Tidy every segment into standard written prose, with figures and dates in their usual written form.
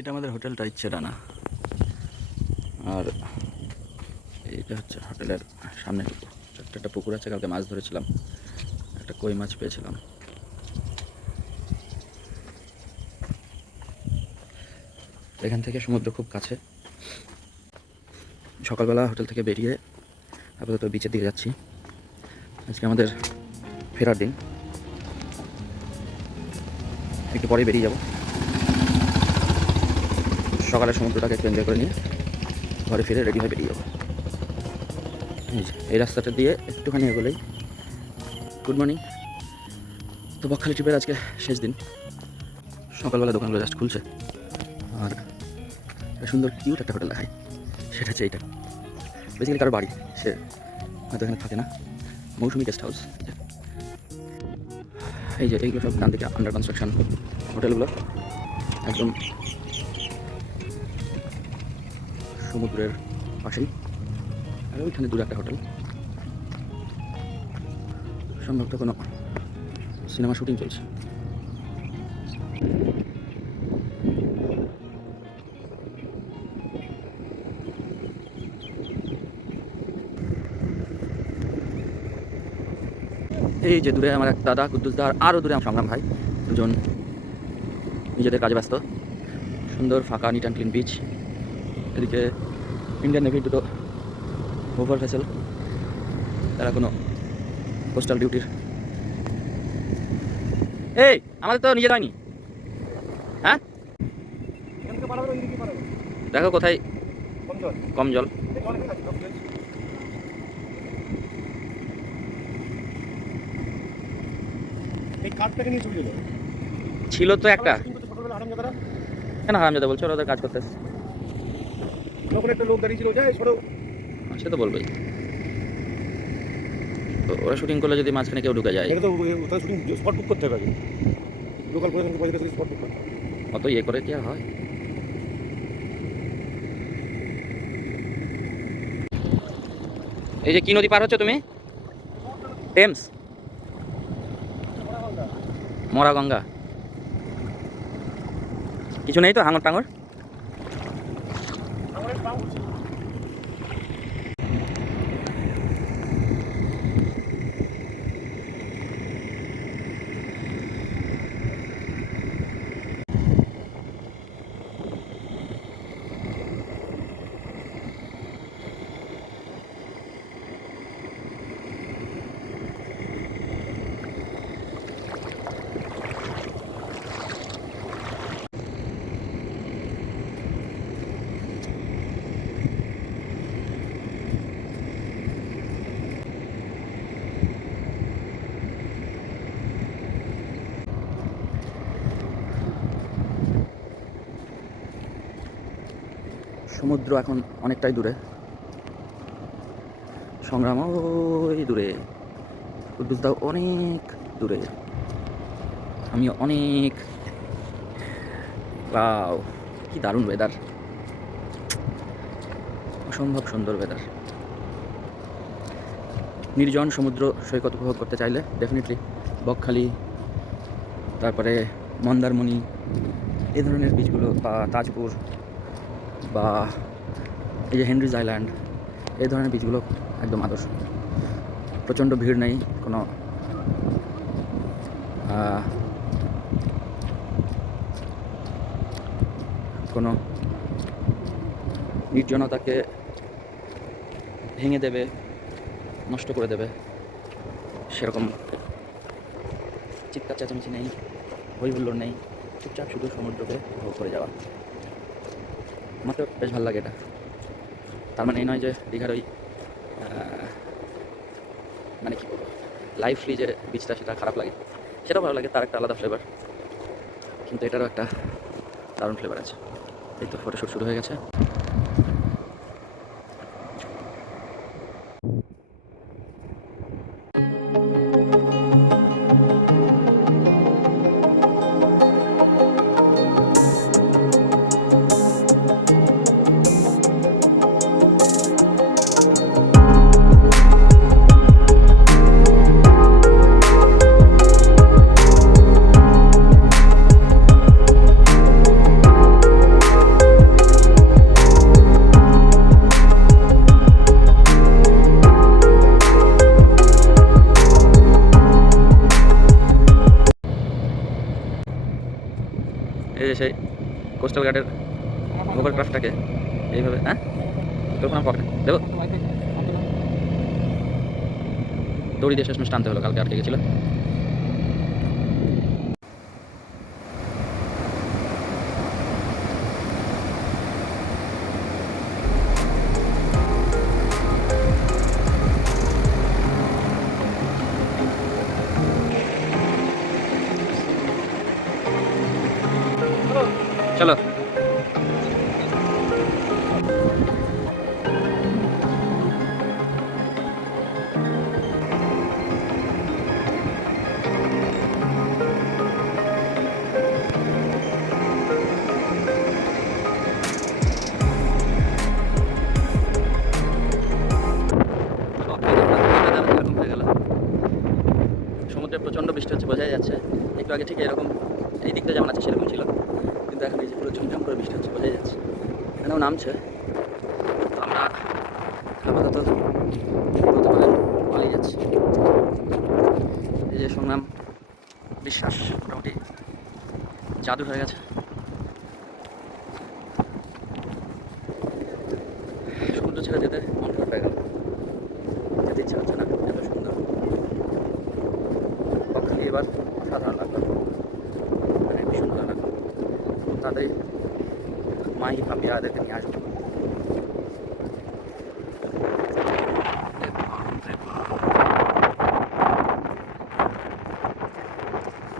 এটা আমাদের হোটেলটা ইচ্ছে ডানা, আর এইটা হচ্ছে হোটেলের সামনে একটা পুকুর আছে। কালকে মাছ ধরেছিলাম, একটা কই মাছ পেয়েছিলাম। এখান থেকে সমুদ্র খুব কাছে। সকালবেলা হোটেল থেকে বেরিয়ে আপাতত বিচের দিকে যাচ্ছি। আজকে আমাদের ফেরার দিন, একটু পরে বেরিয়ে যাব। সকালে সমুদ্রটাকে একটু এনজয় করে নিয়ে ঘরে ফিরে রেডি হয়ে বেরিয়ে যাবো। এই রাস্তাটা দিয়ে একটুখানি এগোলেই। Good morning. তো বকখালি ট্রিপের আজকে শেষ দিন। সকালবেলা দোকানগুলো জাস্ট খুলছে, আর একটা সুন্দর কিউট একটা হোটেল দেখায়। সেটা হচ্ছে এইটা, বেসিক্যালি কারো বাড়ি, সে হয়তো এখানে থাকে না। মৌসুমি গেস্ট হাউস। এই যে এইগুলো সব ডান দিকে আন্ডার কনস্ট্রাকশন হোটেলগুলো, একদম সমুদ্রের পাশেই। আর ওইখানে দূরে একটা হোটেল, সম্ভবত কোনো সিনেমা শুটিং চলছে। এই যে দূরে আমার এক দাদা কুদ্দুস দা, আর আরও দূরে আমার সংগ্রাম ভাই, দুজন নিজেদের কাজে ব্যস্ত। সুন্দর ফাঁকা নিট অ্যান্ড ক্লিন বিচ। এদিকে ইন্ডিয়ান নেভির দুটো ওভার ভেসেল, তারা কোনো কোস্টাল ডিউটির। এই আমাদের তো নিজে হয়নি। হ্যাঁ দেখো কোথায় কম জল। ছিল তো একটা, কেন হারামজাদা বলছো? ওরা ওদের কাজ করতেছে। একটা লোক দাঁড়িয়ে ছিল, যায় সরো। সে তো বলবেই, তো ওরা শুটিং করলে যদি মাঝখানে কেউ ঢুকে যায়, এটা তো তাহলে শুটিং স্পট বুক করতে হবে আগে। লোকাল প্রশাসনকে পয়সা দিয়ে স্পট বুক করতে হবে। অত ইয়ে করে কি আর হয়? এই যে কি নদী পার হচ্ছে তুমি? টেমস, মরা গঙ্গা। কিছু নেই তো হাঙর টাঙর? সমুদ্র এখন অনেকটাই দূরে, সংগ্রাম ওই দূরে, কুদ্দুসদাও অনেক দূরে, আমি অনেক। ওয়াও, কি দারুণ ওয়েদার, অসম্ভব সুন্দর ওয়েদার। নির্জন সমুদ্র সৈকত উপভোগ করতে চাইলে ডেফিনেটলি বকখালি, তারপরে মন্দারমণি, এই ধরনের বিচগুলো, বা তাজপুর, বা এই যে হেনরিজ আইল্যান্ড, এই ধরনের বিচগুলো একদম আদর্শ। প্রচণ্ড ভিড় নেই, কোনো নির্জনতাকে ভেঙে দেবে, নষ্ট করে দেবে সেরকম চিৎকার চেঁচামেচি নেই, হই হুল্লোড় নেই। চুপচাপ শুধু সমুদ্রকে উপভোগ করে যাওয়া। আমার তো বেশ ভালো লাগে এটা। তার মানে এই নয় যে দীঘার ওই মানে কী বলবো, লাইফলি যে বিচটা সেটা খারাপ লাগে, সেটাও ভালো লাগে, তার একটা আলাদা ফ্লেভার। কিন্তু এটারও একটা দারুণ ফ্লেভার আছে। এই তো ফটোশ্যুট শুরু হয়ে গেছে। এই যে সেই কোস্টাল গার্ডের হোভারক্রাফটটাকে এইভাবে, হ্যাঁ তোর ফোন পকেটে দেবো, দড়ি দিয়ে শেষমেশ টানতে হলো, কালকে আটকে গেছিলো। চলো এরকম হয়ে গেল, সমুদ্রে প্রচণ্ড বৃষ্টি হচ্ছে, বোঝাই যাচ্ছে। একটু আগে ঠিক এরকম এই দিকটা যেমন আছে সেরকম ছিল, কিন্তু এখন এই যে পুরো ঝমঝম করে বৃষ্টি হচ্ছে, বোঝাই যাচ্ছে। এখানেও নামছে, তো আমরা আপাতত বলতে পারেন পালিয়ে যাচ্ছি। এই যে সংগ্রাম বিশ্বাস মোটামুটি জাদু হয়ে গেছে, সমুদ্র ছেড়ে যেতে মন খারাপ হয়ে গেল, যেতে ইচ্ছা হচ্ছে না, এত সুন্দর। বকখালি এবার অসাধারণ লাগলো, মানে ভীষণ ভালো লাগলো। খুব তাড়াতাড়ি মাহি পাপিয়া এদেরকে নিয়ে আসবো।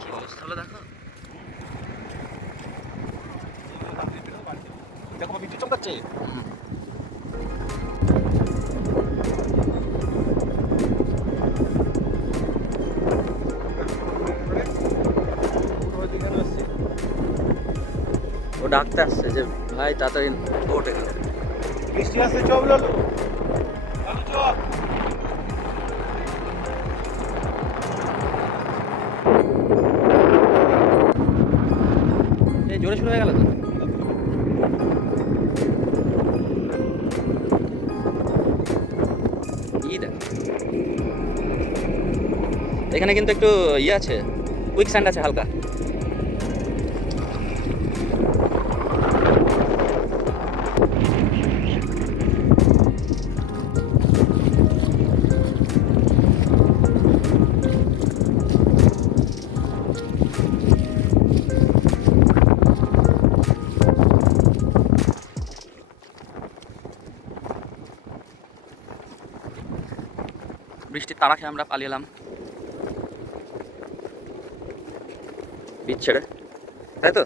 কি অবস্থা হলো দেখো, দেখো বিদ্যুৎ চমকাচ্ছে। ও ডাকতে আসছে যে ভাই তাড়াতাড়ি ওঠ এখানে। বৃষ্টি আসছে, চল লালু, লালু চল। এই জোরে শুরু হয়ে গেল তো। এখানে কিন্তু একটু ইয়ে আছে, কুইক স্যান্ড আছে হালকা। বৃষ্টির তাড়া খেয়ে আমরা পালিয়ে এলাম বিচ ছেড়ে, তাই তো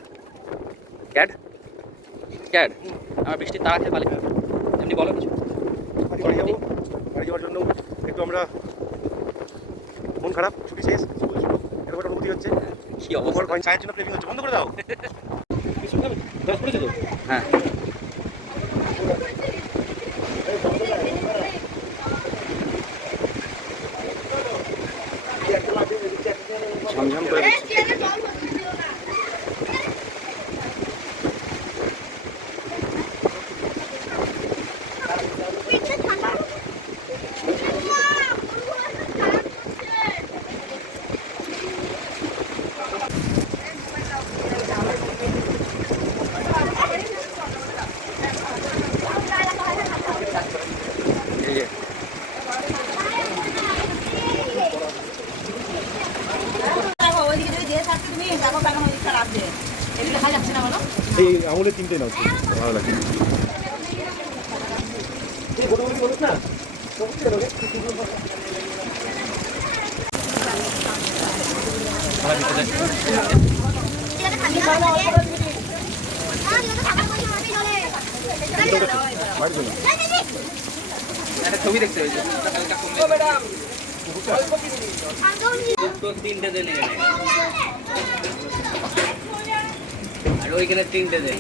ক্যাড ক্যাড আমরা বৃষ্টির তাড়া খেয়ে পালিয়ে এমনি বলো কিছু। বাড়ি যাবো, বাড়ি যাওয়ার জন্য একটু আমরা মন খারাপ, ছুটি শেষ, এরকম একটা অনুভূতি হচ্ছে। কি অবস্থা, চায়ের জন্য প্রেমিং হচ্ছে, বন্ধ করে দাও। পড়েছে তো, হ্যাঁ ঝমঝম করে বৃষ্টি। এই যে এই আমুলের তিনটে নাও, ভালো লাগে। একটা ছবি দেখতে হয়েছে, তিনটে দেন এখানে, আর ওইখানে তিনটে দেন।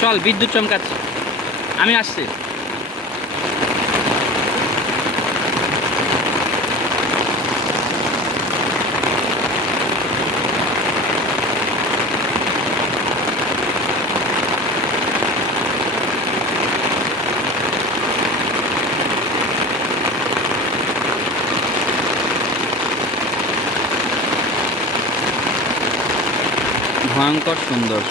চল বিদ্যুৎ চমকাচ্ছে, আমি আসছি। ভয়ঙ্কর সুন্দর।